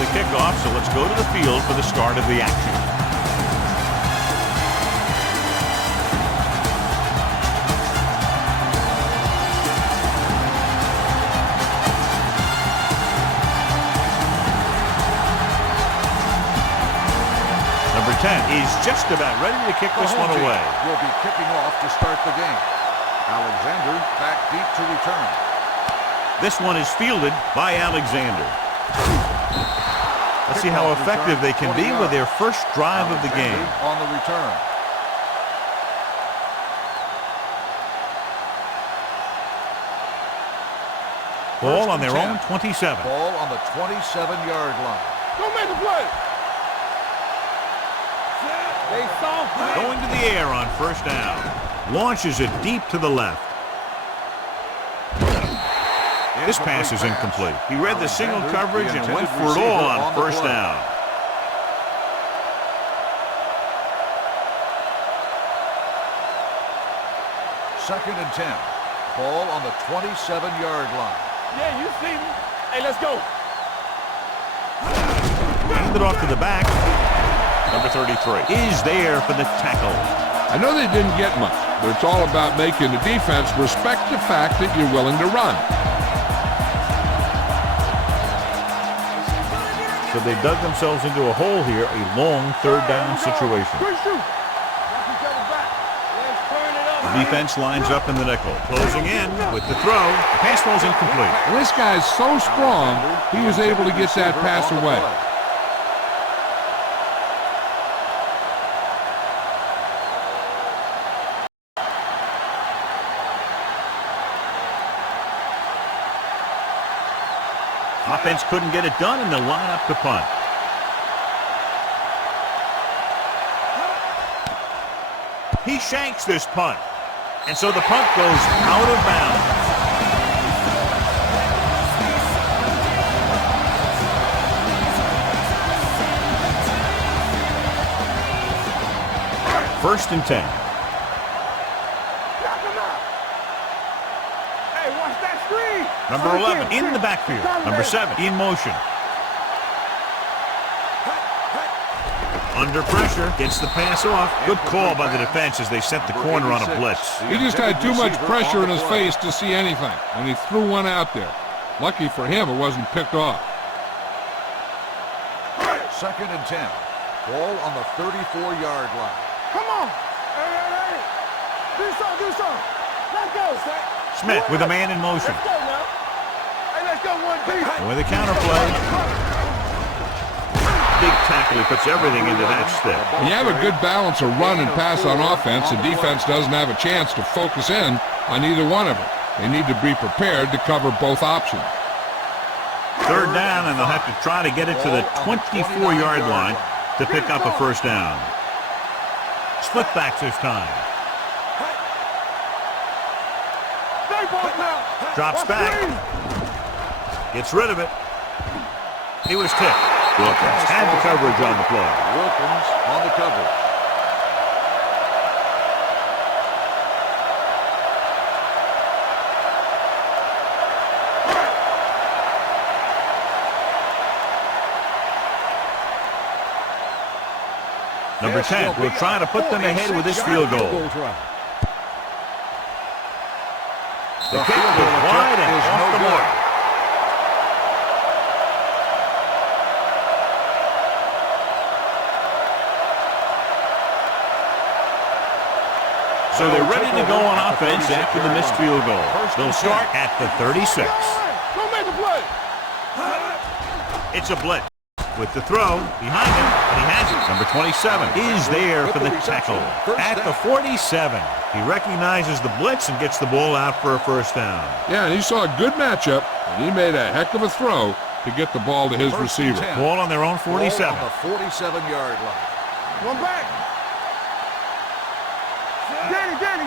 the kickoff, so let's go to the field for the start of the action. Number 10 is just about ready to kick this one away. Will be kicking off to start the game. Alexander back deep to return. This one is fielded by Alexander. Let's see how effective they can be with their first drive of the game. On the return. Ball on their own 27. Ball on the 27-yard line. Don't make the play. Going to the air on first down. Launches it deep to the left. This pass is incomplete. He read the single coverage and went for it all on first down. Second and 10. Ball on the 27-yard line. Yeah, you see me. Hey, let's go. Hand it off to the back. Number 33 is there for the tackle. I know they didn't get much, but it's all about making the defense respect the fact that you're willing to run. So they dug themselves into a hole here, a long third down situation. The defense lines up in the nickel. Closing in with the throw. The pass ball's incomplete. And this guy's so strong, he was able to get that pass away. Offense couldn't get it done, and they'll line up to punt. He shanks this punt, and so the punt goes out of bounds. First and 10. Number 11 in the backfield. Number 7 in motion. Under pressure, gets the pass off. Good call by the defense as they sent the corner on a blitz. He just had too much pressure in his face to see anything, and he threw one out there. Lucky for him, it wasn't picked off. Second and 10. Ball on the 34-yard line. Come on. Hey. Do something. Let's go. Smith with a man in motion. Let's go now. Hey, let's go one deep. And with a counterplay. Big tackle. He puts everything into that stick. When you have a good balance of run and pass on offense, the defense doesn't have a chance to focus in on either one of them. They need to be prepared to cover both options. Third down, and they'll have to try to get it to the 24-yard line to pick up a first down. Split backs this time. Drops back. Gets rid of it. He was tipped. Wilkins had the coverage on the play. Wilkins on the coverage. Number 10 will try to put them ahead with this field goal. The kick is wide and off the mark. So they're ready to go on offense after the missed field goal. They'll start at the 36. Don't make the play. It's a blitz. With the throw behind him, and he has it. Number 27 is there for the tackle. At the 47, he recognizes the blitz and gets the ball out for a first down. Yeah, and he saw a good matchup, and he made a heck of a throw to get the ball to his receiver. Ball on their own 47. Ball on the 47-yard line. One back.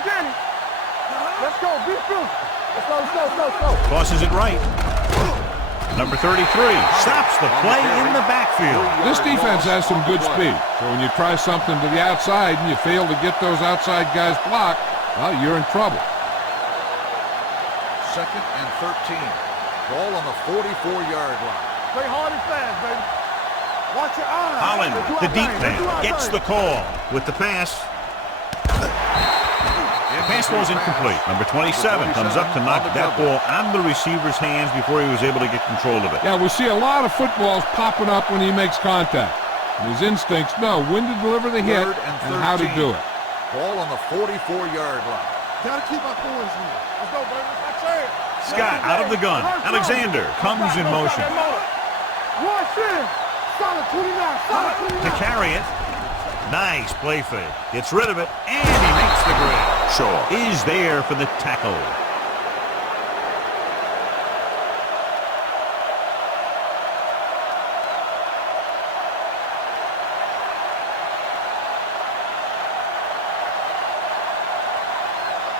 Danny. Let's go. Be through. Let's go. Tosses it right. Number 33 stops the play in the backfield. This defense has some good speed, so when you try something to the outside and you fail to get those outside guys blocked, well, you're in trouble. Second and 13. Ball on the 44-yard line. Play hard and fast, baby. Watch your eyes. Holland, the deep man, gets the call with the pass. The pass ball's incomplete. Number 27 comes up to knock that ball out of the receiver's hands before he was able to get control of it. Yeah, we see a lot of footballs popping up when he makes contact. And his instincts know when to deliver the hit and how to do it. Ball on the 44-yard line. Gotta keep our boys here. Let's go, baby. Let's say it. Scott out of the gun. Alexander comes in motion. Watch it. Solid 29. Solid 29. To carry it. Nice play fake. Gets rid of it, and he makes the grab. Shaw is there for the tackle.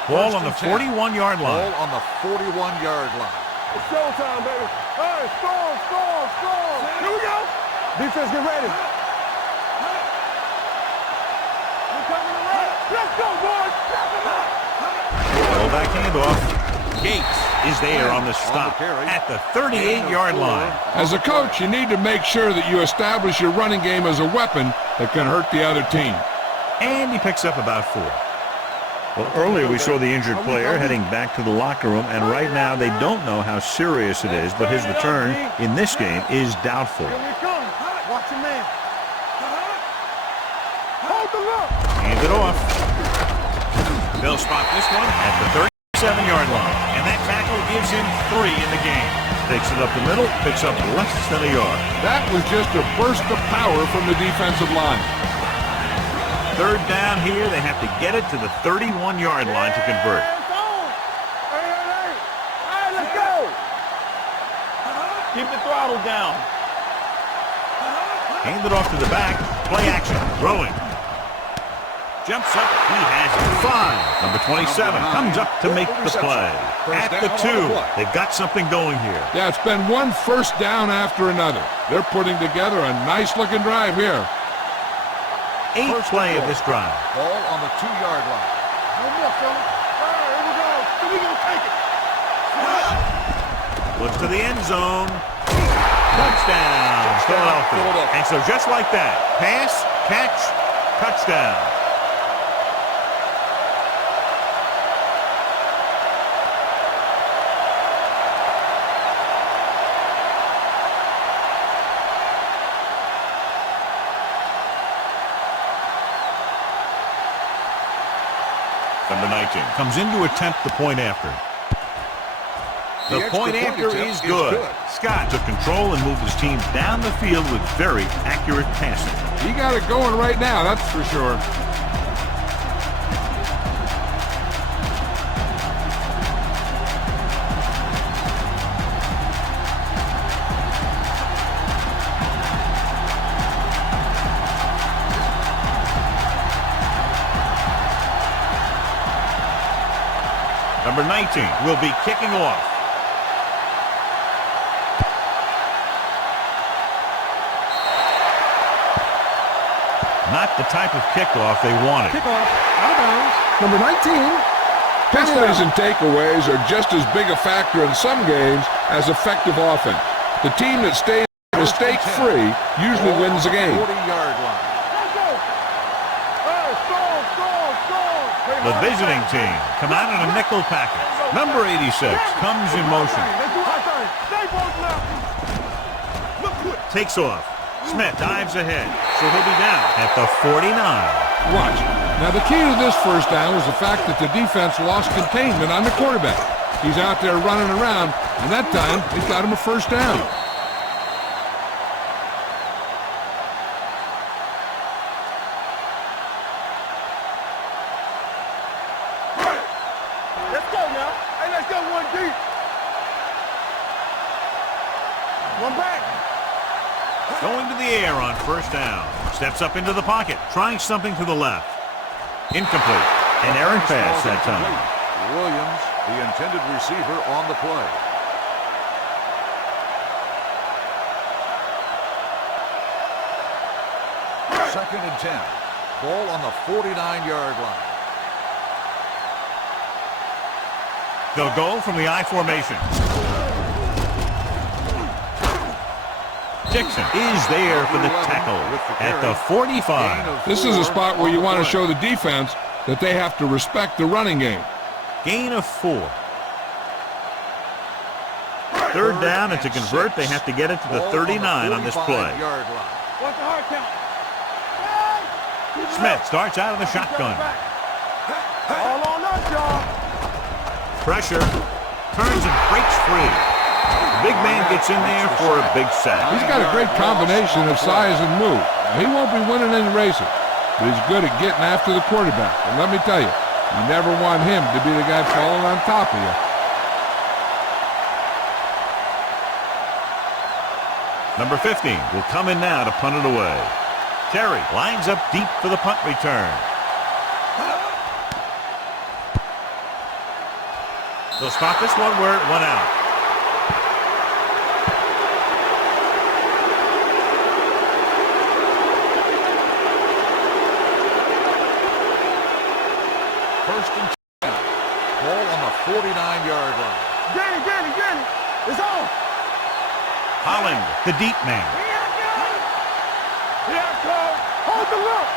Ball on the 41-yard line. Ball on the 41-yard line. It's showtime, baby. Hey, score. Here we go. Defense, get ready. We're coming around. Let's go, boys. Ball back handoff. Gates is there on the stop at the 38-yard line. As a coach, you need to make sure that you establish your running game as a weapon that can hurt the other team. And he picks up about 4. Well, earlier we saw the injured player heading back to the locker room, and right now they don't know how serious it is, but his return in this game is doubtful. Here we come. Watch your man. Hold the look. Hand it off. They'll spot this one at the 37-yard line, and that tackle gives him 3 in the game. Takes it up the middle, picks up less than a yard. That was just a burst of power from the defensive line. Third down here, they have to get it to the 31-yard line to convert. Hey, let's go. Keep the throttle down. Hand it off to the back. Play action. Throwing. Jumps up. He has it. 5. Number 27 comes up to make the play. At the 2. They've got something going here. Yeah, it's been one first down after another. They're putting together a nice-looking drive here. 8th play of this drive. Ball on the 2-yard line. No more, fella. All right, here we go. We're going to take it. Looks to the end zone. Touchdown, Philadelphia. And so just like that, pass, catch, touchdown. Number 19 comes in to attempt the point after. The point after is good. Scott took control and moved his team down the field with very accurate passing. He got it going right now, that's for sure. Number 19 will be kicking off. Not the type of kickoff they wanted. Kickoff, out of bounds. Number 19. Penalties and takeaways are just as big a factor in some games as effective offense. The team that stays mistake-free usually wins the game. 40-yard line. Let's go. Hey, score. The visiting team come out in a nickel package. Number 86 comes in motion. Let's do our thing. Stay both now. Look good. Takes off. Smith dives ahead, so he'll be down at the 49. Watch. Now, the key to this first down was the fact that the defense lost containment on the quarterback. He's out there running around, and that time, it got him a first down. Let's go now. Hey, let's go one deep. One back. Going to the air on first down. Steps up into the pocket, trying something to the left. Incomplete. An errant pass that time. Williams, the intended receiver, on the play. Second and 10. Ball on the 49-yard line. They'll go from the I formation. Dixon is there for the tackle at the 45. This is a spot where you want to show the defense that they have to respect the running game. Gain of 4. Third down, and to convert, they have to get it to the 39 on this play. What's the hard count? Smith starts out of the shotgun. All on us, y'all. Pressure, turns and breaks free. Big man gets in there for a big sack. He's got a great combination of size and move. Now, he won't be winning any races, but he's good at getting after the quarterback. And let me tell you, you never want him to be the guy falling on top of you. Number 15 will come in now to punt it away. Terry lines up deep for the punt return. They'll spot this one where it went out. First and 10. Ball on the 49-yard line. Danny, it's on. Holland, the deep man. Here comes. Hold the look.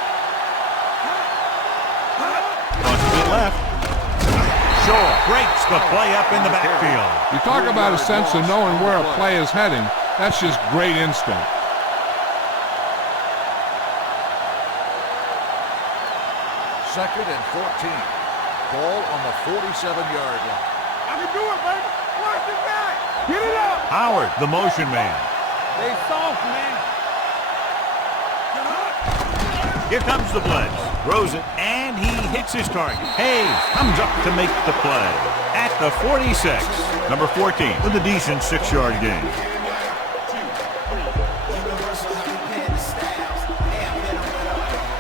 Going to the left. Shaw breaks the play up in the backfield. You talk about a sense of knowing where a play is heading. That's just great instinct. Second and 14. Ball on the 47-yard line. I can do it, baby. Watch it back. Get it up. Howard, the motion man. They soft, man. Here comes the blitz. Throws it, and he hits his target. Hayes comes up to make the play at the 46. Number 14 with a decent 6-yard gain.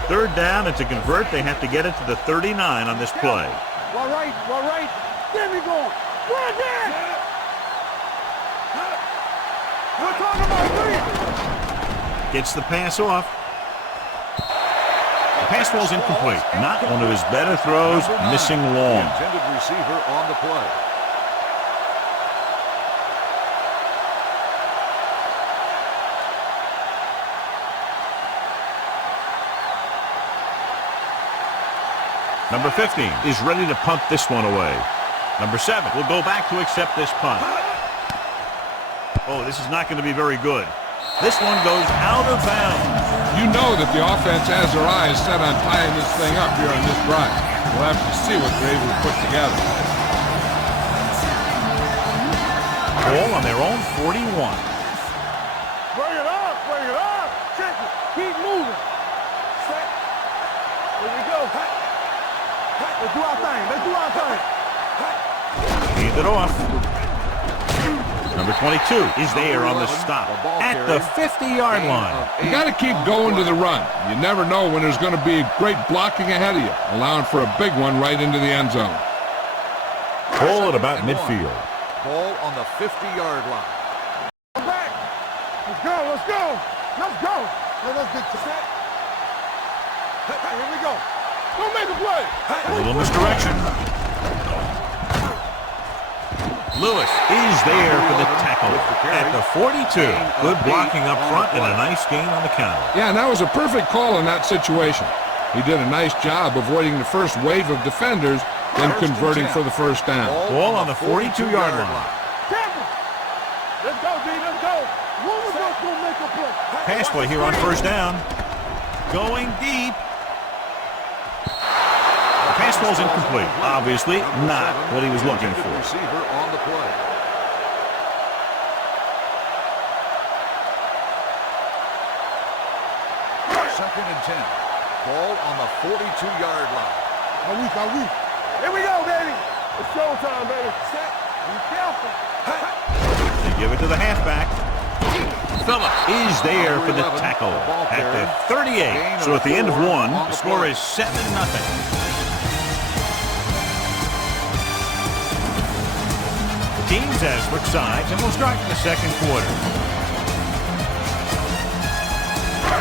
Third down, and to convert, they have to get it to the 39 on this play. All right. Get me going. We're there. We're talking about 3. Gets the pass off. The pass ball's incomplete. Not one of his better throws, missing long. Intended receiver on the play. Number 15 is ready to punt this one away. Number 7 will go back to accept this punt. Oh, this is not going to be very good. This one goes out of bounds. You know that the offense has their eyes set on tying this thing up here on this drive. We'll have to see what they're able to put together. Ball on their own 41. Bring it up. Check it. Keep moving. Set. Here we go. Let's do our thing. Hand it off. Number 22 is there on the stop at the 50-yard line. You got to keep going to the run. You never know when there's going to be great blocking ahead of you, allowing for a big one right into the end zone. Ball at about midfield. Ball on the 50-yard line. Come back. Let's go. Let's get to set. Here we go. Don't make a play. A little misdirection. Lewis is there for the tackle at the 42. Good blocking up front and a nice gain on the counter. Yeah, and that was a perfect call in that situation. He did a nice job avoiding the first wave of defenders, then converting for the first down. Ball on the 42-yard line. Let's go, D. Let's go. One of us gonna make a play. Pass play here on first down. Going deep. The pass ball's incomplete. Obviously not what he was looking for. Receiver on the play. Second and 10. Ball on the 42-yard line. Are we? Here we go, baby. It's showtime, baby. Set. Be careful. They give it to the halfback. Phillip is there for the tackle at the 38. So at the end of one, the score is 7-0. Teams have switched sides, and we'll start in the second quarter.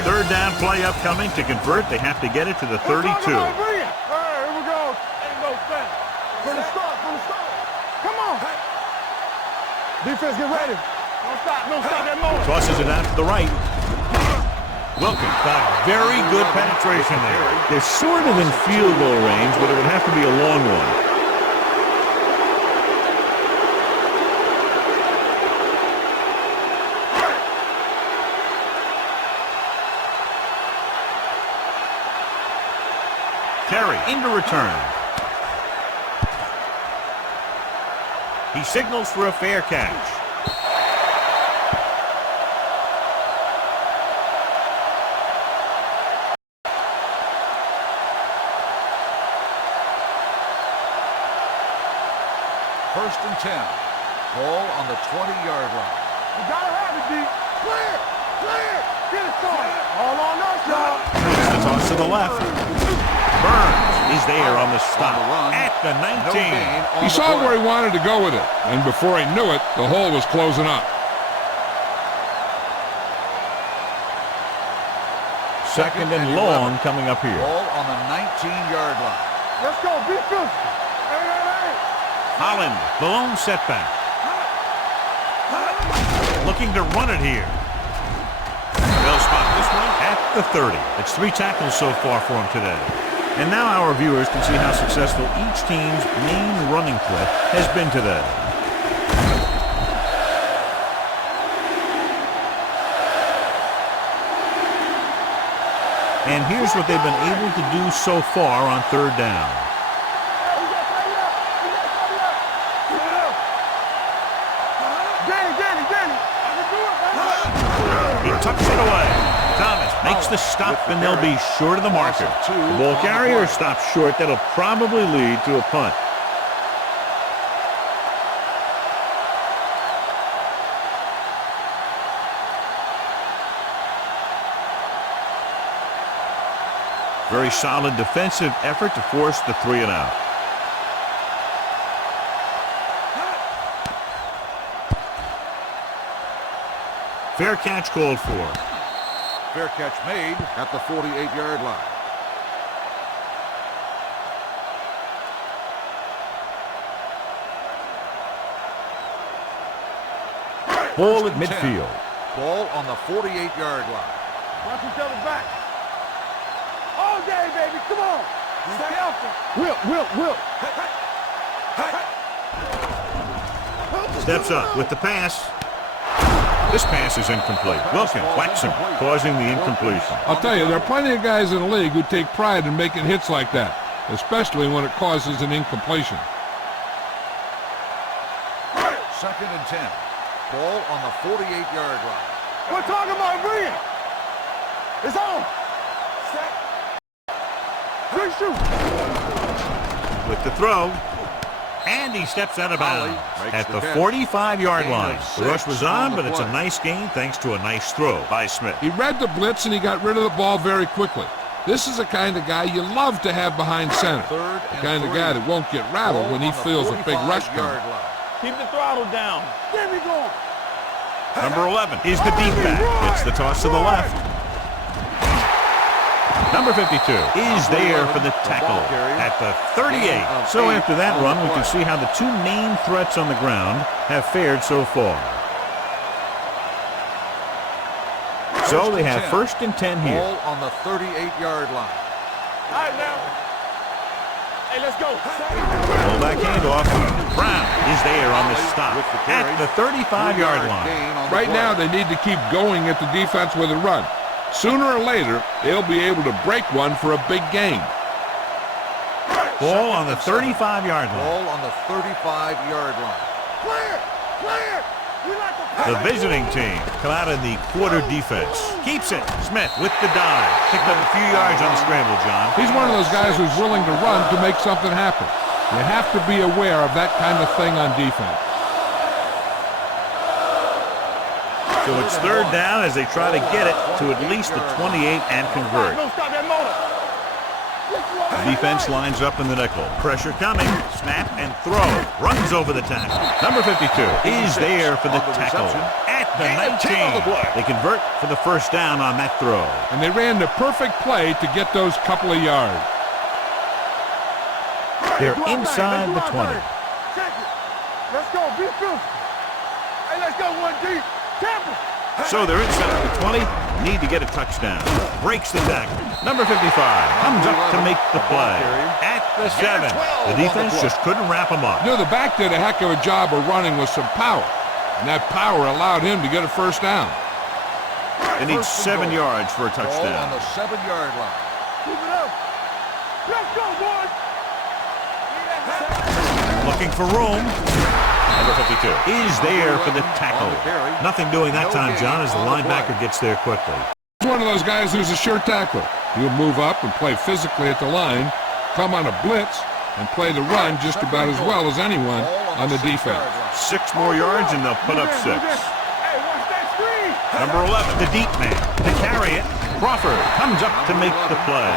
Third down play upcoming. To convert, they have to get it to the 32. All right, here we go. Ain't no sense. From the start. Come on. Defense, get ready. Don't Tosses it out to the right. Wilkins got very good penetration there. They're sort of in field goal range, but it would have to be a long one. Terry into return. He signals for a fair catch. First and 10. Ball on the 20-yard line. You gotta have it, D. Clear! Clear! Get it started. All on us, y'all. It's the toss to the left. Burns is there on the stop On the run. at the 19. No gain on He the saw play. where he wanted to go with it, and before he knew it, the hole was closing up. Second and long coming up here. Ball on the 19-yard line. Let's go. Be physical. Hey, hey, hey. Holland, the lone setback. Looking to run it here. They'll spot this one at the 30. It's 3 tackles so far for him today. And now our viewers can see how successful each team's main running threat has been today. And here's what they've been able to do so far on third down. He tucks it away. Thomas makes the stop, and they'll be short of the marker. The ball carrier stops short. That'll probably lead to a punt. Very solid defensive effort to force the 3 and out. Fair catch called for. Fair catch made at the 48-yard line. Ball at First and 10. midfield. Ball on the 48-yard line. Watch each other back. All day, baby. Come on. Stay after. Will. Steps up with the pass. This pass is incomplete. Wilkins whacks him, causing the incompletion. I'll tell you, there are plenty of guys in the league who take pride in making hits like that, especially when it causes an incompletion. Second and 10. Ball on the 48-yard line. We're talking about bring it. It's on. Set. Quick shoot. With the throw. And he steps out of bounds at the 45-yard line. The rush was on, but it's a nice gain thanks to a nice throw by Smith. He read the blitz and he got rid of the ball very quickly. This is the kind of guy you love to have behind center. The kind of guy that won't get rattled when he feels a big rush coming. Keep the throttle down. Get me going. Number 11 is the deep back. It's the toss to the left. Number 52 is there for the tackle at the 38. So after that run, we can see how the 2 main threats on the ground have fared so far. So they have first and 10 here. Ball on the 38-yard line. All right, now. Hey, let's go. Pull back handoff. Brown is there on the stop at the 35-yard line. Right now, they need to keep going at the defense with a run. Sooner or later, they'll be able to break one for a big gain. Ball on the 35-yard line. Ball on the 35-yard line. Clear. We like to The visiting team come out in the quarter defense. Keeps it. Smith with the dive. Picked up a few yards on the scramble, John. He's one of those guys who's willing to run to make something happen. You have to be aware of that kind of thing on defense. So it's third down as they try to get it to at least the 28 and convert. Don't stop that motor. The defense lines up in the nickel. Pressure coming. Snap and throw. Runs over the tackle. Number 52 is there for the tackle at the 19. They convert for the first down on that throw. And they ran the perfect play to get those couple of yards. They're inside the 20. Check it. Let's go. Be physical. Hey, let's go one deep. Tampa. So they're inside the 20. Need to get a touchdown. Breaks the tackle. Number 55 comes up to make the play. At the 7. The defense just couldn't wrap him up. You know, the back did a heck of a job of running with some power. And that power allowed him to get a first down. They need 7 yards for a Ball on touchdown. the 7-yard line. Keep it up. Let's go, boys. Looking for room. Number 52 is there for the tackle. Nothing doing that time, John, as the linebacker gets there quickly. He's one of those guys who's a sure tackler. He'll move up and play physically at the line, come on a blitz, and play the run just about as well as anyone on the defense. 6 more yards and they'll put up 6. Hey, watch that screen. Number 11, the deep man. To carry it, Crawford comes up to make the play.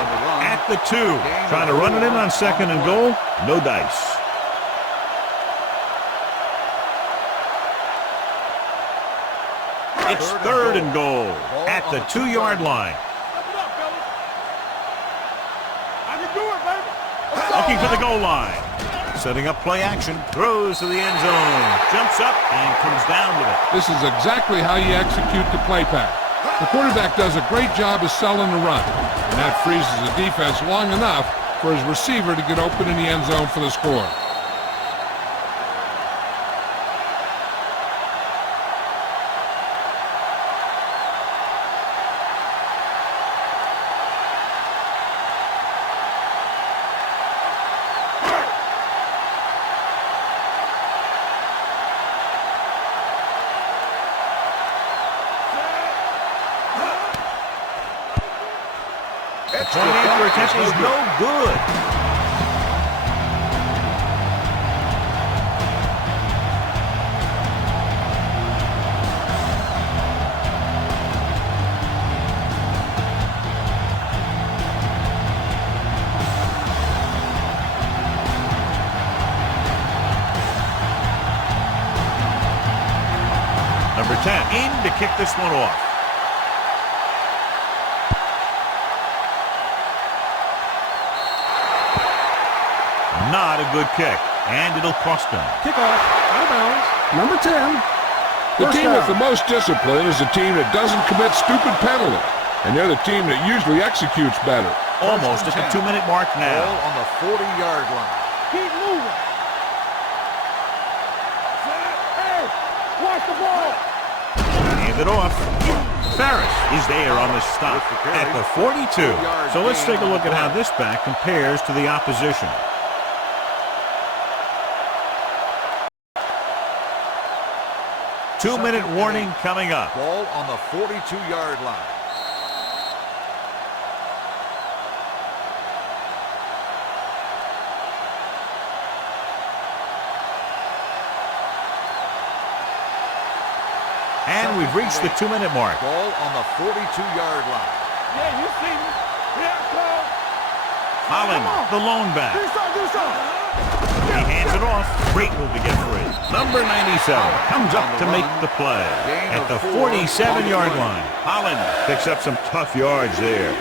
At the 2, trying to run it in on 2nd and goal. No dice. It's 3rd and goal at the 2-yard line. I can do it, baby. Looking for the goal line. Setting up play action. Throws to the end zone. Jumps up and comes down with it. This is exactly how you execute the play pack. The quarterback does a great job of selling the run, and that freezes the defense long enough for his receiver to get open in the end zone for the score. Point after attempt is no good. Number 10 in to kick this one off. Not a good kick, and it'll cost them. Kickoff, out of bounds. Number 10. The team with the most discipline is the team that doesn't commit stupid penalties, and they're the team that usually executes better. Almost at the 2-minute mark now. Ball on the 40-yard line. Keep moving. Hey, watch the ball. Hand it off. Ferris is there on the stop at the 42. So let's take a look at how this back compares to the opposition. Two-minute warning coming up. Ball on the 42-yard line. And we've reached the 2-minute mark. Ball on the 42-yard line. Yeah, you see me. Yeah, come. Holland, the lone back. Do something. He hands it off. Great move to get free. Number 97 comes up to make the play at the 47-yard line. Holland picks up some tough yards there.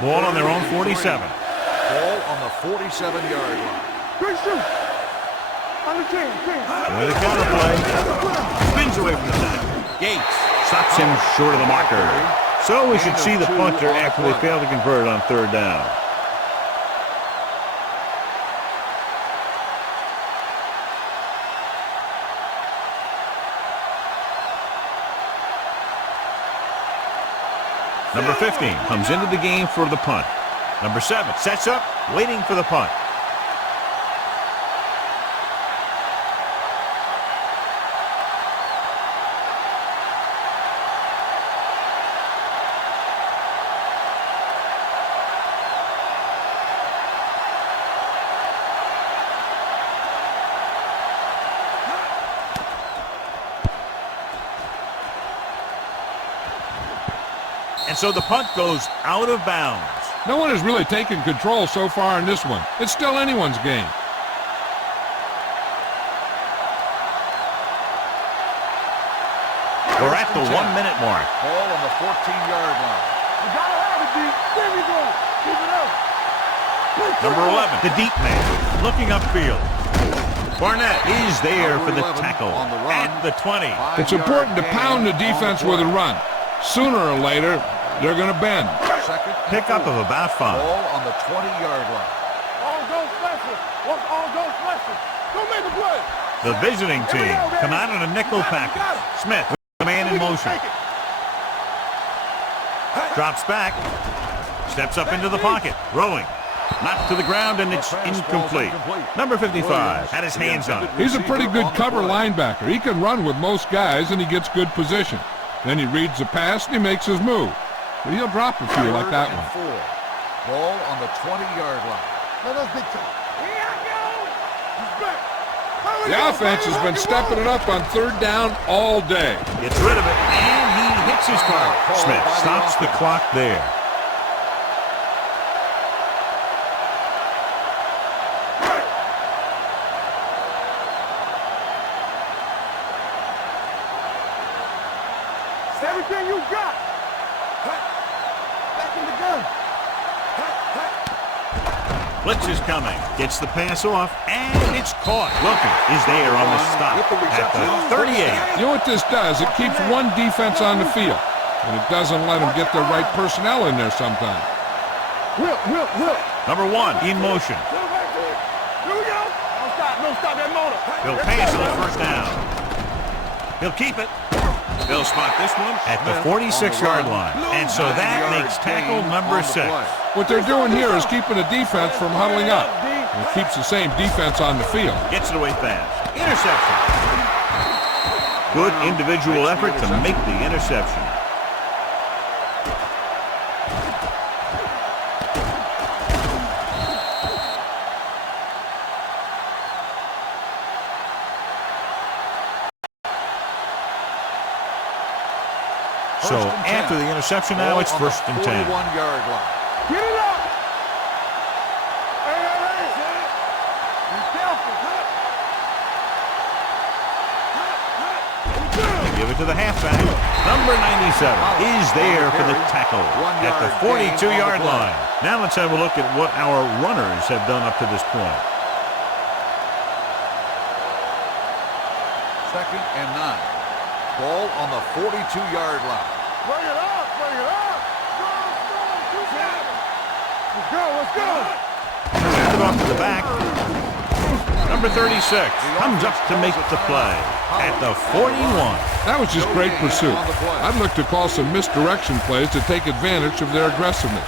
Ball on their own 47. Ball on the 47-yard line. Good shoot. On the 10. With a counter play. Spins away from the tackle. Gates stops him short of the marker. So we should see the punter after they fail to convert on 3rd down. Number 15 comes into the game for the punt. Number 7 sets up, waiting for the punt. And so the punt goes out of bounds. No one has really taken control so far in this one. It's still anyone's game. We're at the 1-minute mark. Ball on the 14-yard line. You gotta have it, D. There we go. Keep it up. Number 11, the deep man, looking upfield. Barnett is there for the tackle on the run. at the 20. It's important to pound the defense with a run. Sooner or later, they're going to bend. Second and Pickup 4. of about 5. Ball on the 20-yard line. All go special. What's all go special? Don't make the play. The visiting team come out in a nickel package. Smith, the man in motion. Drops back. Steps up into the pocket. Throwing. Knocked to the ground, and it's incomplete. Number 55 had his hands on it. He's a pretty good cover linebacker. He can run with most guys, and he gets good position. Then he reads the pass, and he makes his move. But he'll drop a few like that one. 4. Ball on the 20-yard line. That's big time. Here I go. He's back. The offense has been stepping it up on third down all day. Gets rid of it, and he hits his mark. Smith stops the clock there. It's everything you got. Back in the gun. Blitz is coming. Gets the pass off, and it's caught. Looking is there on the stop at the 38. You know what this does? It keeps one defense on the field, and it doesn't let them get the right personnel in there sometimes. Will. Number 1 in motion. Here we go. Don't stop that motor. He'll pass on the first down. He'll keep it. They'll spot this one at the 46-yard line. And so that makes tackle number 6. What they're doing here is keeping the defense from huddling up. And it keeps the same defense on the field. Gets it away fast. Interception. Good individual effort to make the interception. So after the interception now, it's first and 10. 41-yard line. Get it up. Hey. Be careful. They give it to the halfback. Number 97 is there for the tackle at the 42-yard line. Now let's have a look at what our runners have done up to this point. Second and 9. Ball on the 42-yard line. Bring it up. Let's go. Sends it off to the back. Number 36 comes up to make the play at the 41. That was just great pursuit. I'd look to call some misdirection plays to take advantage of their aggressiveness.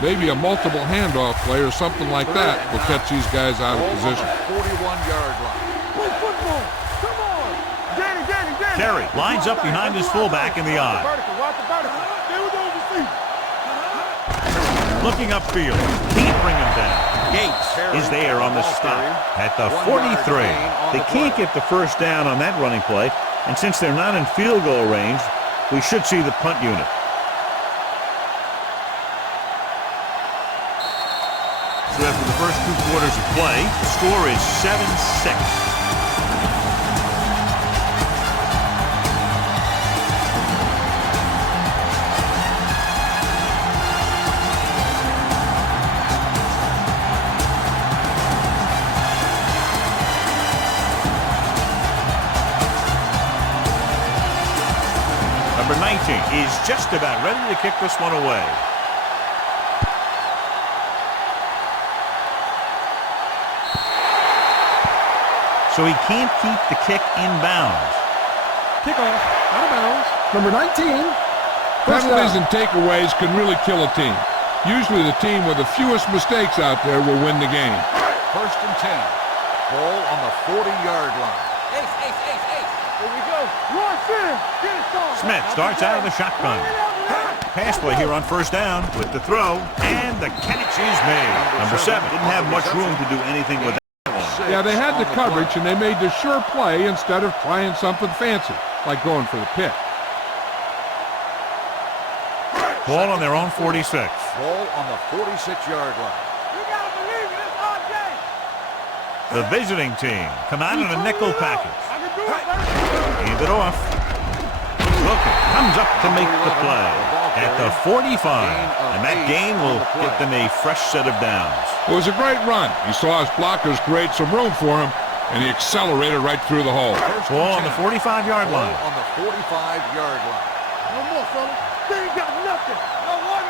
Maybe a multiple handoff play or something like that will catch these guys out of position. 41-yard line. Play football. Come on. Danny. Terry lines up behind his fullback in the eye. Watch the vertical. Stay with those receivers. Looking upfield. Can't bring him down. Gates is there on the stop at the 43. They can't get the first down on that running play, and since they're not in field goal range, we should see the punt unit. So after the first 2 quarters of play, the score is 7-6. Number 19 is just about ready to kick this one away. So he can't keep the kick in bounds. Kickoff. Out of bounds. Number 19. Penalties and takeaways can really kill a team. Usually the team with the fewest mistakes out there will win the game. First and 10. Ball on the 40-yard line. Ace. Here we go. Launch in. Get it started. Smith starts out of the shotgun. Pass play here on first down with the throw, and the catch is made. Number 7 didn't have much room to do anything with that one. Yeah, they had the coverage, and they made the sure play instead of trying something fancy, like going for the pick. Ball on their own 46. Ball on the 46-yard line. You gotta believe it. It's our game. The visiting team come out in a nickel package. I can do it. Hand it off. Looking, comes up to make the play at the 45. And that gain will get them a fresh set of downs. It was a great run. He saw his blockers create some room for him, and he accelerated right through the hole. Ball on the 45-yard line. Ball on the 45-yard line. One more, fella. They ain't got nothing. No, one.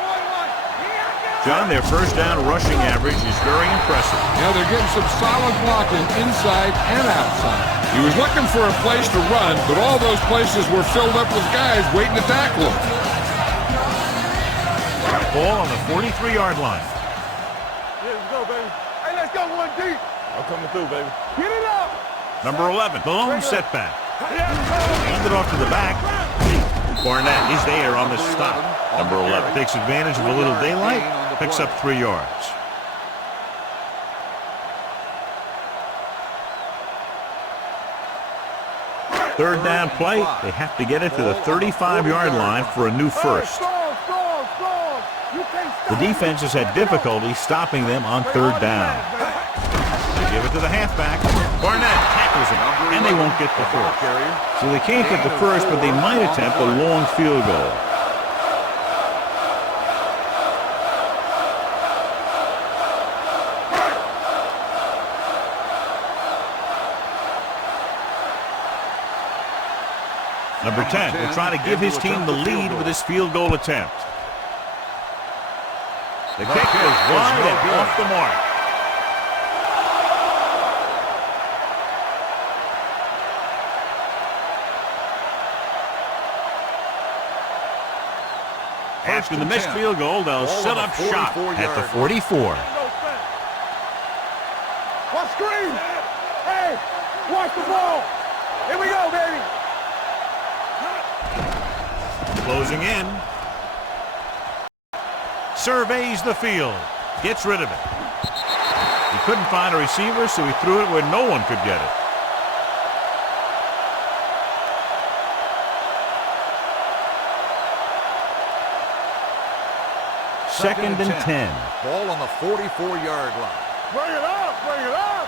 John, their first down rushing average is very impressive. Yeah, they're getting some solid blocking inside and outside. He was looking for a place to run, but all those places were filled up with guys waiting to tackle him. Ball on the 43-yard line. Yeah, let's go, baby. Hey, let's go one deep. I'm coming through, baby. Get it up. Number 11, the lone setback. Hand it off to the back. Barnett is there on the stop. Number 11 takes advantage of a little daylight, picks up 3 yards. Third down play, they have to get it to the 35-yard line for a new first. The defense has had difficulty stopping them on third down. They give it to the halfback. Barnett tackles him, and they won't get the first. So they can't get the first, but they might attempt a long field goal. Number 10 will try to give his team the lead with his field goal attempt. The kick is wide and off the mark. After the missed field goal, they'll set up shop at the 44. What screen? Hey, watch the ball. Here we go, baby. Closing in. Surveys the field. Gets rid of it. He couldn't find a receiver, so he threw it where no one could get it. Second and 10. Ball on the 44-yard line. Bring it up, bring it up.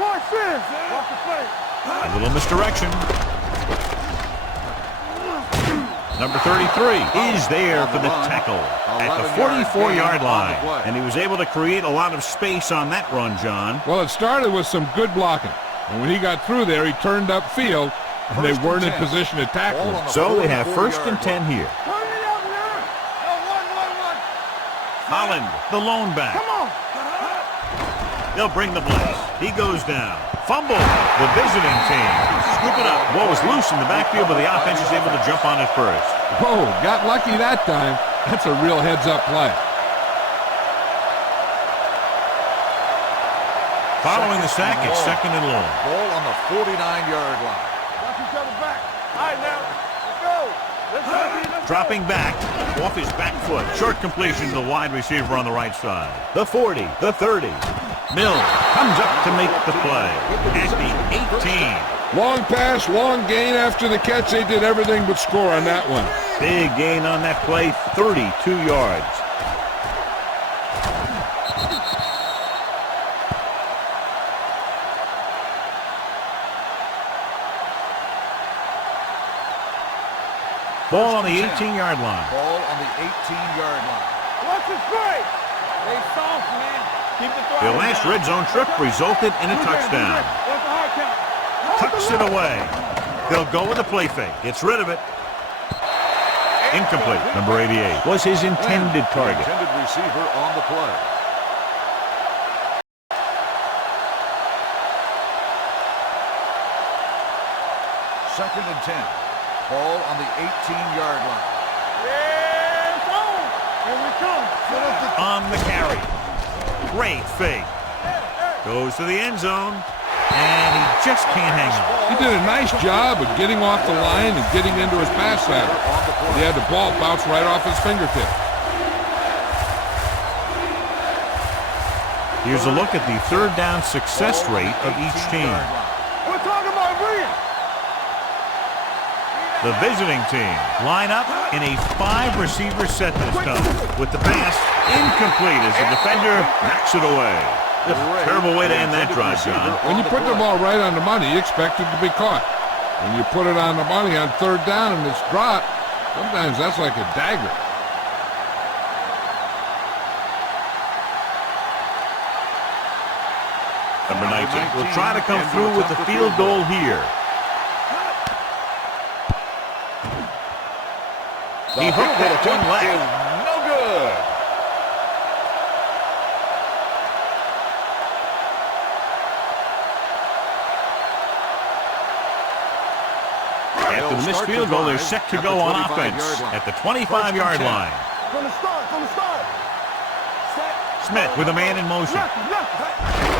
Watch this. Watch the play. A little misdirection. Number 33 is there for the tackle at the 44-yard line. And he was able to create a lot of space on that run, John. Well, it started with some good blocking. And when he got through there, he turned upfield, and they weren't in position to tackle him. So they have first and 10 here. Turn it up now. One. Holland, the lone back. Come on. They'll bring the blitz. He goes down. Fumble. The visiting team. Scoop it up. Ball was loose in the backfield, but the offense is able to jump on it first. Whoa, got lucky that time. That's a real heads-up play. Following the sack, it's second and long. Ball on the 49-yard line. Watch each other back. All right, now. Let's go. Dropping back off his back foot. Short completion to the wide receiver on the right side. The 40, the 30. Mills comes up to make the play at the 18. Long pass, long gain after the catch. They did everything but score on that one. Big gain on that play, 32 yards. Ball on the 18-yard line. Ball on the 18-yard line. Watch the strike. They soft, man. Keep the throw. The last red zone trip resulted in a touchdown. What's the hard count? Tucks it away. They'll go with a play fake. Gets rid of it. Incomplete. Number 88 was his intended target. Intended receiver on the play. Second and 10. Ball on the 18-yard line. Yeah, it's on. Here we come. On the carry. Great fake. Goes to the end zone. And he just can't hang on. He did a nice job of getting off the line and getting into his pass saddle. He had the ball bounce right off his fingertip. Here's a look at the third down success rate of each team. We're talking about Williams. The visiting team line up in a 5-receiver set this time. With the pass incomplete as the defender knocks it away. Terrible way to end that drive, John. When you put the ball right on the money, you expect it to be caught. When you put it on the money on third down and it's dropped, sometimes that's like a dagger. Number 19 will try to come through with the field goal here. He hooked that one left. No good. After the missed field goal, they're set to go on offense at the 25-yard line. From the start. Smith with a man in motion.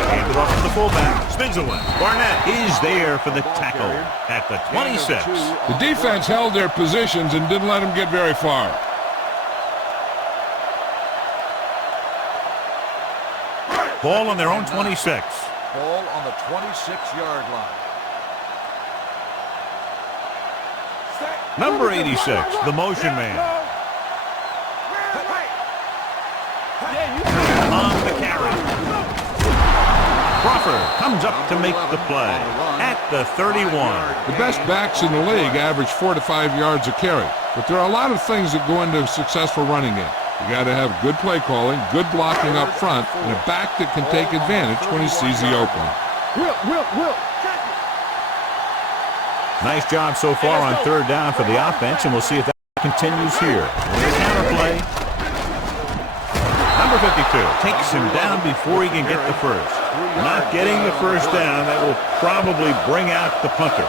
Handed off to the fullback. Spins away. Barnett is there for the tackle at the 26. The defense held their positions and didn't let them get very far. Ball on their own 26. Ball on the 26-yard line. Number 86, the motion man. On the carry. Crawford comes up to make the play at the 31. The best backs in the league average 4 to 5 yards a carry, but there are a lot of things that go into a successful running game. You got to have good play calling, good blocking up front, and a back that can take advantage when he sees the opening. Will. Nice job so far on third down for the offense, and we'll see if that continues here. Counter play. Number 52 takes him down before he can get the first. Not getting the first down, that will probably bring out the punter.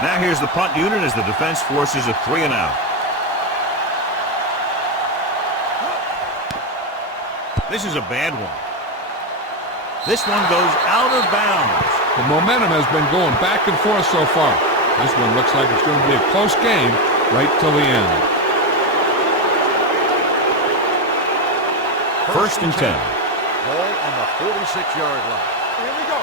Now here's the punt unit as the defense forces a 3 and out. This is a bad one. This one goes out of bounds. The momentum has been going back and forth so far. This one looks like it's going to be a close game right till the end. First and 10. Ball on the 46-yard line. Here we go.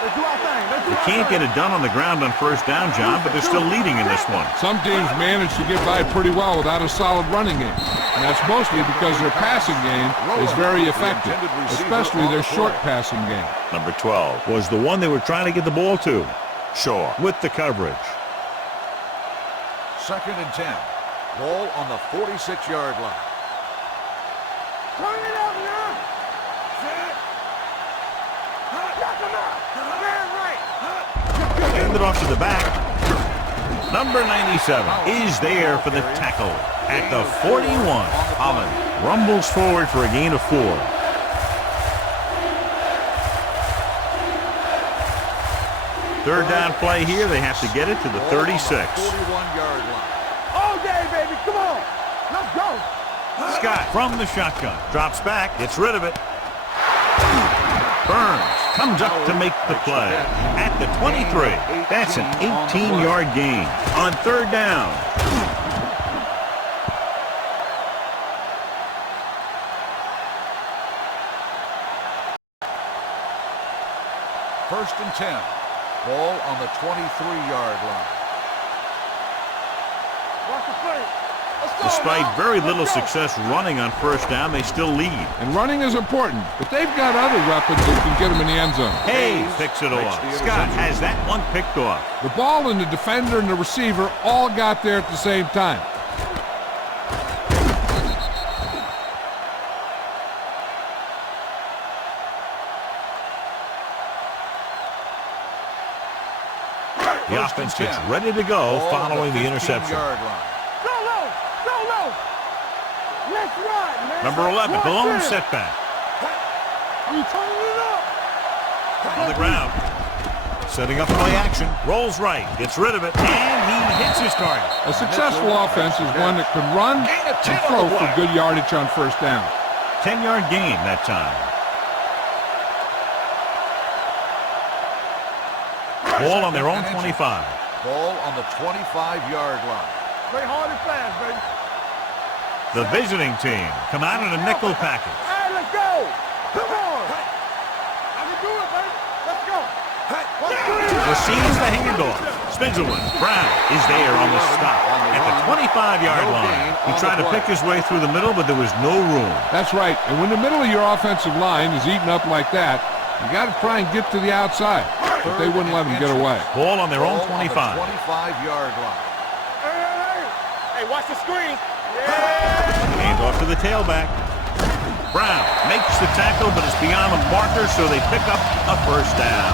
Let's do our thing. They can't get it done on the ground on first down, John, but they're still leading in this one. Some teams manage to get by pretty well without a solid running game. And that's mostly because their passing game is very effective, especially their short passing game. Number 12 was the one they were trying to get the ball to. Shaw with the coverage. Second and 10. Ball on the 46-yard line. Turn it out, man. Handed off to the back. Number 97 is there for the tackle at the 41. Holland rumbles forward for a gain of 4. Third down play here. They have to get it to the 36. 41-yard line. All day, baby. Come on. Let's go. Scott from the shotgun. Drops back. Gets rid of it. Burns comes up to make the play at the 23. That's an 18-yard gain on third down. First and 10. Ball on the 23-yard line. Watch the play. Despite very little success running on first down, they still lead. And running is important, but they've got other weapons that can get them in the end zone. Hayes picks it off. Scott has that one picked off. The ball and the defender and the receiver all got there at the same time. The offense gets ready to go following the interception. Let's run, man. Number 11, the lone setback. You turning it up. On the ground. Setting up play action. Rolls right. Gets rid of it. And he hits his target. A successful offense is one that can run and throw for good yardage on first down. 10-yard gain that time. Ball on their own 25. Ball on the 25-yard line. Play hard and fast, baby. The visiting team come out in a nickel package. Hey, let's go. Come on. I can do it, baby. Let's go. Receives the handoff. Spins away. Brown is there on the stop at the 25-yard line. He tried to pick his way through the middle, but there was no room. That's right. And when the middle of your offensive line is eaten up like that, you got to try and get to the outside. but they wouldn't let him get away. Ball on their own Ball on the 25. 25-yard line. Hey, watch the screen. Hand off to the tailback. Brown makes the tackle, but it's beyond the marker, so they pick up a first down.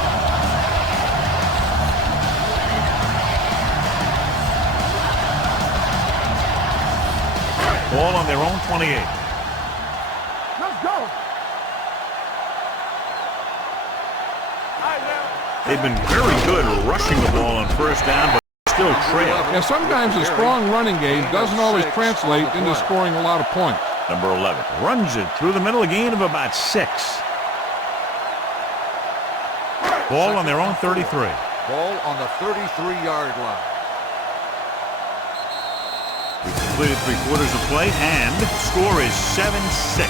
Ball on their own 28. Let's go. They've been very good rushing the ball on first down, but still trail. Yeah, sometimes a strong running game doesn't always translate into scoring a lot of points. Number 11 runs it through the middle, a gain of about 6. Ball on their own 33. Ball on the 33-yard line. We've completed 3/4 of play, and the score is 7-6.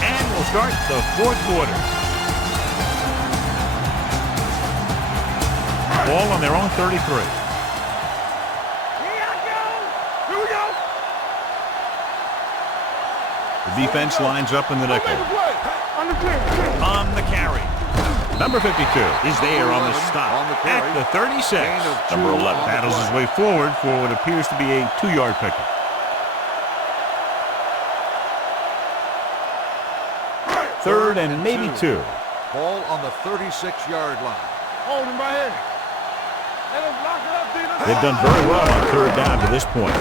And we'll start the 4th quarter. Ball on their own 33. Here we go. The defense lines up in the nickel. On the carry. Number 52 is there on the stop at the 36. Number 11 battles his way forward for what appears to be a 2-yard pickup. Third and maybe 2. Ball on the 36-yard line. Hold him right here. Let us lock it up, Dina. They've done very well on 3rd down to this point.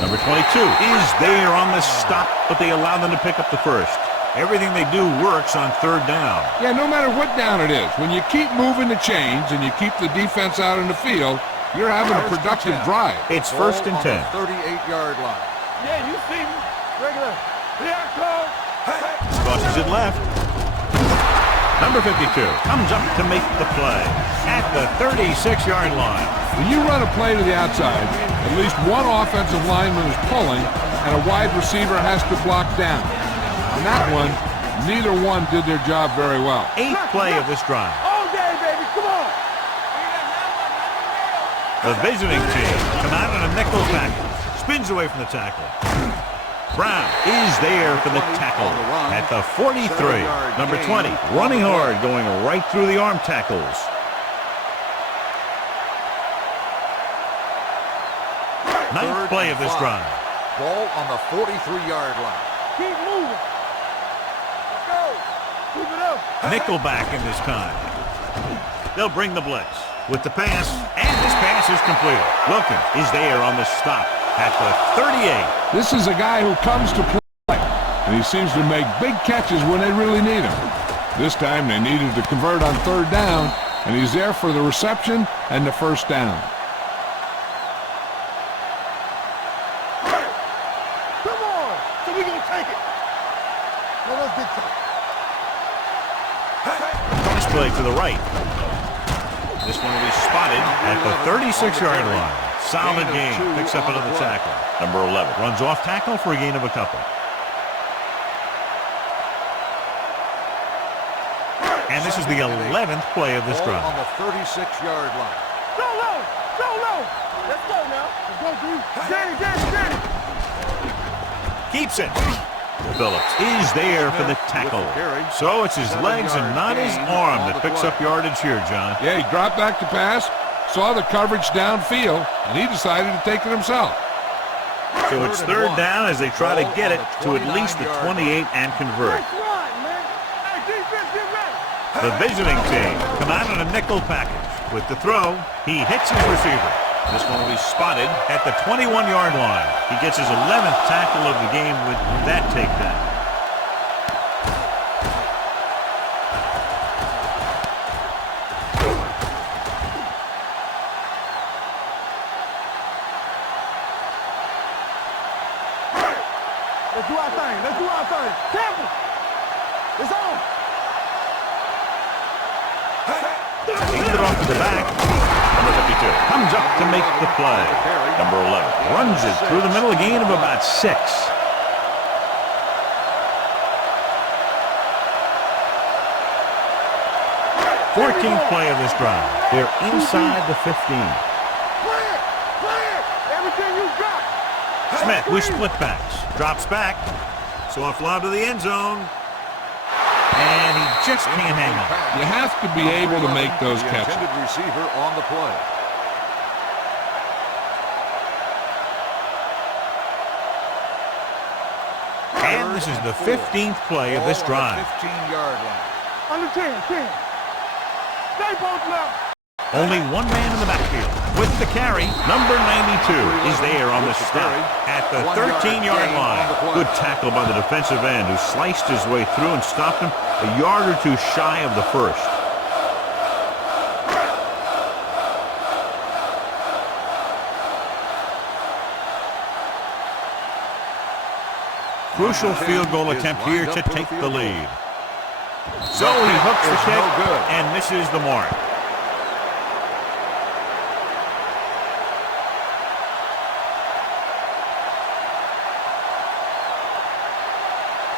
Number 22 is there on the stop, but they allow them to pick up the first. Everything they do works on 3rd down. Yeah, no matter what down it is, when you keep moving the chains and you keep the defense out in the field, you're having a productive drive. It's 1st and 10. 38-yard line. Yeah, you see me. Regular. Here I come. Crosses it left. Number 52 comes up to make the play at the 36-yard line. When you run a play to the outside, at least one offensive lineman is pulling and a wide receiver has to block down. On that one, neither one did their job very well. 8th play of this drive. All day, baby. Come on. The visiting team come out on a nickel tackle. Spins away from the tackle. Brown is there for the tackle at the 43. Number 20 running hard, going right through the arm tackles. 9th play of this drive. Ball on the 43-yard line. Keep moving. Let's go. Keep it up. Nickelback in this time. They'll bring the blitz with the pass, and this pass is completed. Wilkins is there on the stop at the 38. This is a guy who comes to play, and he seems to make big catches when they really need him. This time they needed to convert on 3rd down, and he's there for the reception and the first down. Come on. So we're going to take it. Now let's get some. This play to the right. This one will be spotted at the 36-yard line. Solid game. Picks up another tackle. Number 11 runs off tackle for a gain of a couple. And this is the 11th play of this drive. On the 36-yard line. Go low. Go low. Let's go now. Let's go, D. Danny. Keeps it. Phillips is there for the tackle. So it's his legs and not his arm that picks up yardage here, John. Yeah, he dropped back to pass, saw the coverage downfield, and he decided to take it himself. So it's 3rd down as they try to get it to at least the 28 and convert. That's right, man. Hey, defense, get ready. The visiting team come out on a nickel package. With the throw, he hits his receiver. This one will be spotted at the 21-yard line. He gets his 11th tackle of the game with that takedown. Let's do our thing. Campbell. It's on. Hands it off to the back. Number 52 comes up to make the play. Number 11 runs it through the middle, a gain of about 6. 14th play of this drive. They're inside the 15. Play it. Everything you got. Smith with split backs. Drops back. So a fly to the end zone. And he just can't hang on. You have to be able to make those catches. Intended receiver on the play. And this is the 15th play of this drive. 15-yard line. Under 10, 10. Stay both left. Only one man in the backfield. With the carry, number 92 is there on the stop at the 13-yard line. Good tackle by the defensive end who sliced his way through and stopped him a yard or two shy of the first. Crucial field goal attempt here to take the lead. So he hooks the kick and misses the mark.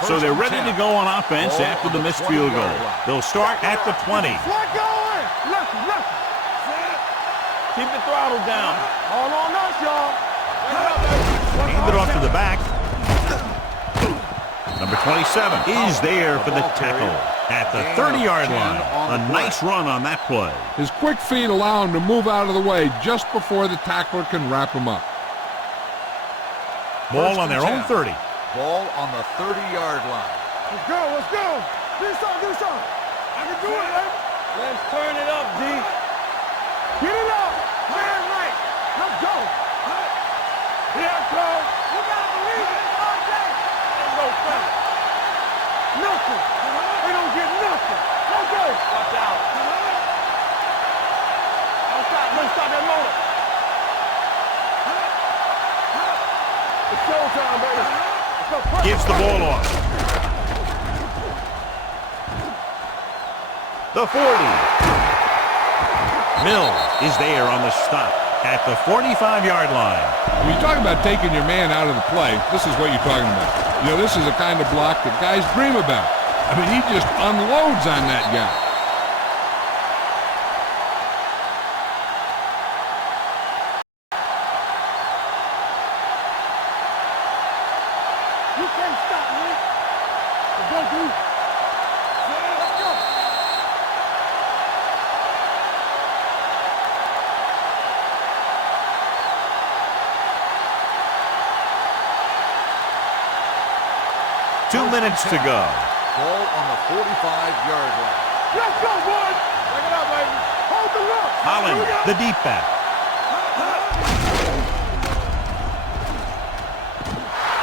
So they're ready to go on offense after the missed field goal. They'll start at the 20. Flag going. Listen. Keep the throttle down. All on us, y'all. Hand it off to the back. Number 27 is there for the tackle at the 30-yard line. A nice run on that play. His quick feet allow him to move out of the way just before the tackler can wrap him up. Ball on their own 30. Ball on the 30-yard line. Let's go. Do something. I can do it, baby. Let's turn it up, D. Get it up. Man right. Let's go. Here it comes. You gotta believe it all day. Ain't no fun. Nothing. They don't get nothing. Let's go. Watch out. Don't stop that motor. It's showtime, baby. Gives the ball off. The 40. Mills is there on the stop at the 45-yard line. When you talk about taking your man out of the play, this is what you're talking about. You know, this is the kind of block that guys dream about. I mean, he just unloads on that guy. You can't stop me. Let's go, dude. Let's go. Two minutes to go. Ball on the 45-yard line. Let's go, boys. Bring it up, baby. Hold the look. Holland, the deep back.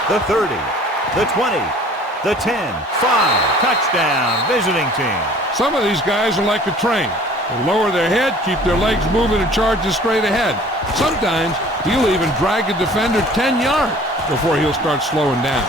The 30, the 20, the 10, 5, touchdown, visiting team. Some of these guys are like a train. They lower their head, keep their legs moving, and charges straight ahead. Sometimes he'll even drag a defender 10 yards before he'll start slowing down.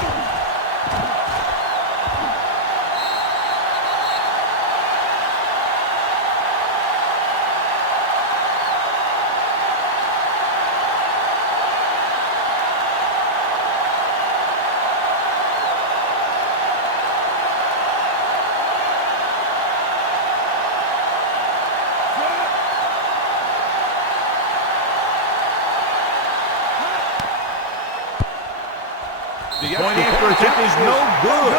The point after attempt is no good.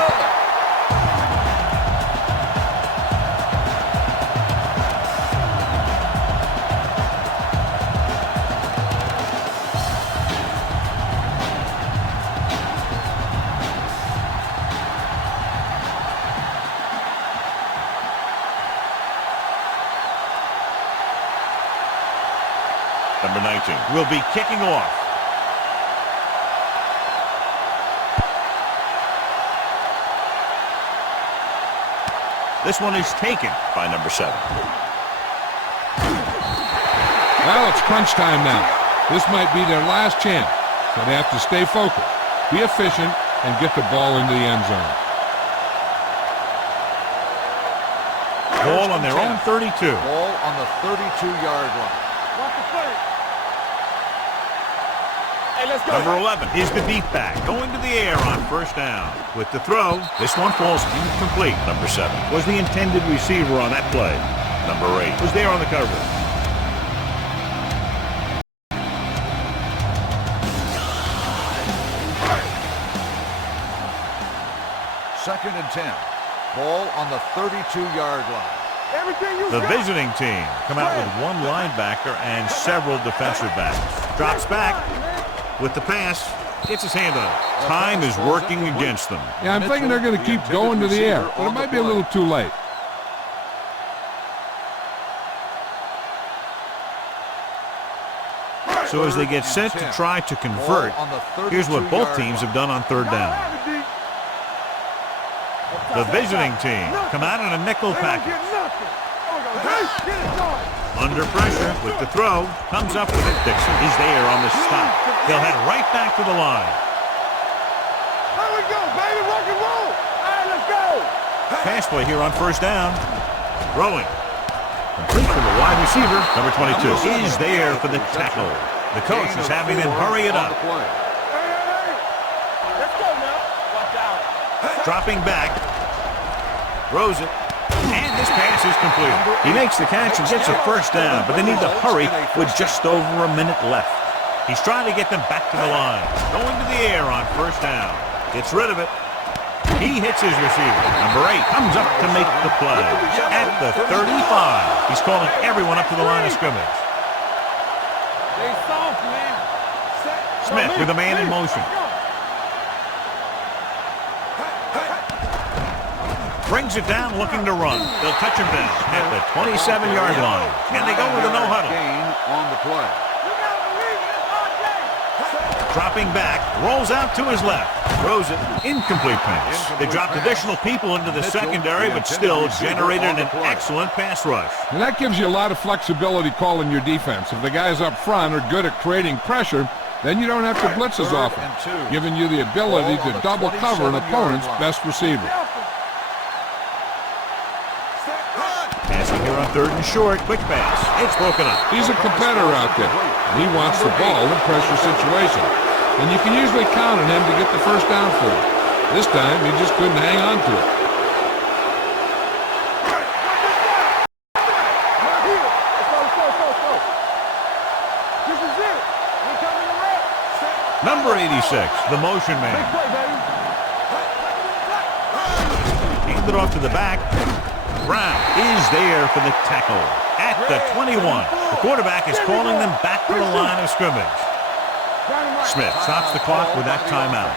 Number 19 will be kicking off. This one is taken by number 7. Well, it's crunch time now. This might be their last chance, so they have to stay focused, be efficient, and get the ball into the end zone. Ball on their own 32. Ball on the 32-yard line. Watch the play. Hey, let's go. Number 11 is the deep back, going to the air on first down. With the throw, this one falls incomplete. Number 7 was the intended receiver on that play. Number 8 was there on the coverage. 2nd and 10. Ball on the 32-yard line. Everything you The got. visiting team come out with one linebacker and several defensive backs. Drops back with the pass. Gets his hand on it. Time is working against them. Yeah, I'm thinking they're going to keep going to the air, but it might be a little too late. So as they get set to try to convert, here's what both teams have done on 3rd down. The visiting team come out in a nickel package. Under pressure with the throw, comes up with it. Dixon is there on the stop. He'll head right back to the line. There we go, baby, rock and roll. All right, let's go. Pass play here on 1st down. Throwing. Complete for the wide receiver. Number 22 is there for the tackle. The coach is having them hurry it up. Let's go now. Watch out. Dropping back. Throws it. And this pass is complete. He makes the catch and gets a 1st down, but they need to hurry with just over a minute left. He's trying to get them back to the line. Going to the air on 1st down. Gets rid of it. He hits his receiver. Number 8 comes up to make the play. At the 35. He's calling everyone up to the line of scrimmage. They soft, man. Smith with a man in motion. Brings it down looking to run. They'll touch him down at the 27-yard line. And they go with a no-huddle. Gain on the play. Dropping back, rolls out to his left. Throws it, incomplete pass. They dropped additional people into the secondary, but still generated an excellent pass rush. And that gives you a lot of flexibility calling your defense. If the guys up front are good at creating pressure, then you don't have to blitz as often, giving you the ability to double cover an opponent's best receiver. Passing here on 3rd and short, quick pass. It's broken up. He's a competitor out there, and he wants the ball in pressure situations. And you can usually count on him to get the 1st down for you. This time, he just couldn't hang on to it. This is it. We're coming around. Number 86, the motion man. Big play, baby. Hand it off to the back. Brown is there for the tackle. At the 21, the quarterback is calling them back to the line of scrimmage. Smith stops the clock with that timeout.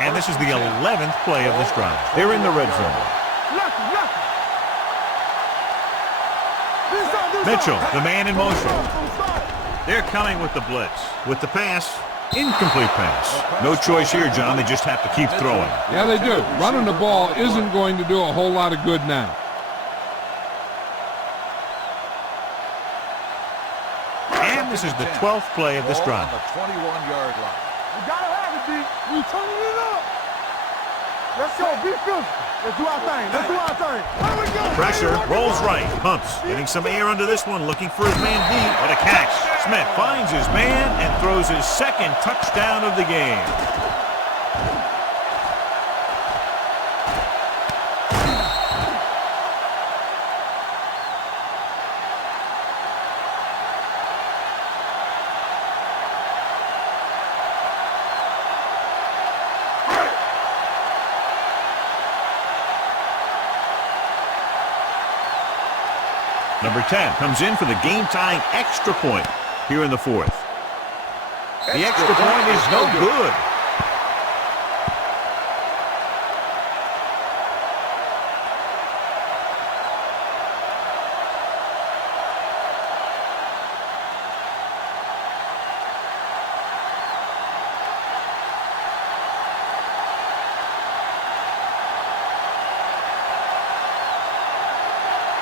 And this is the 11th play of this drive. They're in the red zone. Mitchell, the man in motion. They're coming with the blitz. With the pass, incomplete pass. No choice here, John. They just have to keep throwing. Yeah, they do. Running the ball isn't going to do a whole lot of good now. And this is the 12th play of this drive. On the 21-yard line. We gotta have it, D. We turning it up. Let's go. Be physical. Let's do our thing. Let's do our thing. Here we go. Pressure, rolls right, pumps. Getting some air under this one, looking for his man deep. What a catch. Smith finds his man and throws his 2nd touchdown of the game. Number 10 comes in for the game-tying extra point here in the 4th. The extra point is no good.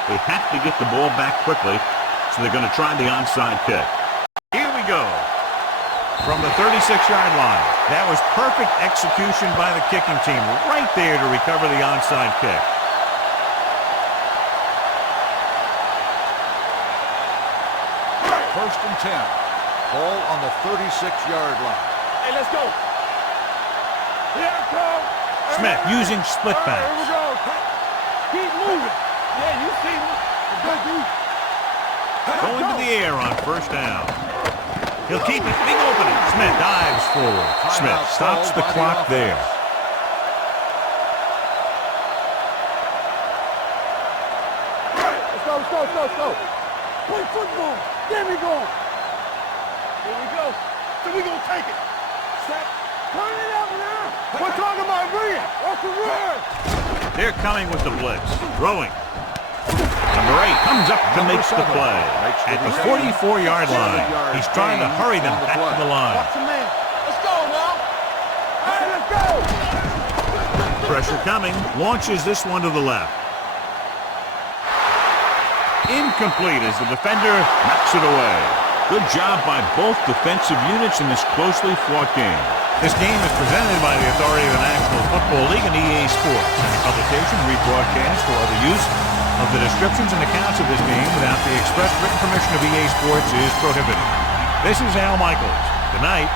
They have to get the ball back quickly, so they're going to try the onside kick. Here we go. From the 36-yard line. That was perfect execution by the kicking team right there to recover the onside kick. First and 10. Ball on the 36-yard line. Hey, let's go. Here it comes. Smith using split Here we backs. go. Keep moving. Yeah, you see me. Good, D. Going to the air on first down. He'll keep it. Big opening. Smith dives forward. Smith stops the clock there. Let's go. Play football. There we go. Here we go. So we gonna take it. Set. Turn it up now. We're talking about real. What's the word? They're coming with the blitz. Throwing. Number 8 comes up to make the play. At the 44-yard line. He's trying to hurry them back to the line. Watch the man. Let's go now. All right, let's go. Pressure coming. Launches this one to the left. Incomplete as the defender knocks it away. Good job by both defensive units in this closely fought game. This game is presented by the authority of the National Football League and EA Sports. Publication, rebroadcast, or other use of the descriptions and accounts of this game without the express written permission of EA Sports is prohibited. This is Al Michaels. Good night.